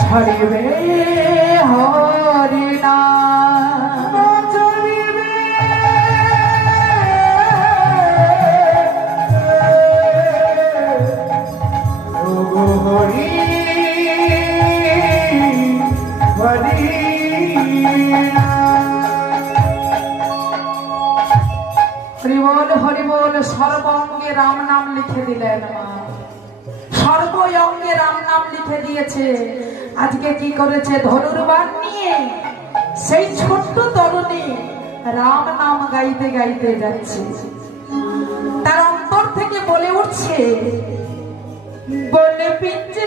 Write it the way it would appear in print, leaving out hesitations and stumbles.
ছাড়িবে হরি নাম ছাড়িবে হরি হরি হরি বল সর্বঙ্গে রাম নাম লিখে দিলেন মা, সর্বঙ্গে রাম নাম লিখে দিয়েছে। আজকে কি করেছে, ধনুর্বাণ নিয়ে সেই ছোট্ট তরুণী রাম নাম গাইতে গাইতে যাচ্ছে। তার অন্তর থেকে বলে উঠছে, বলে পিঞ্জে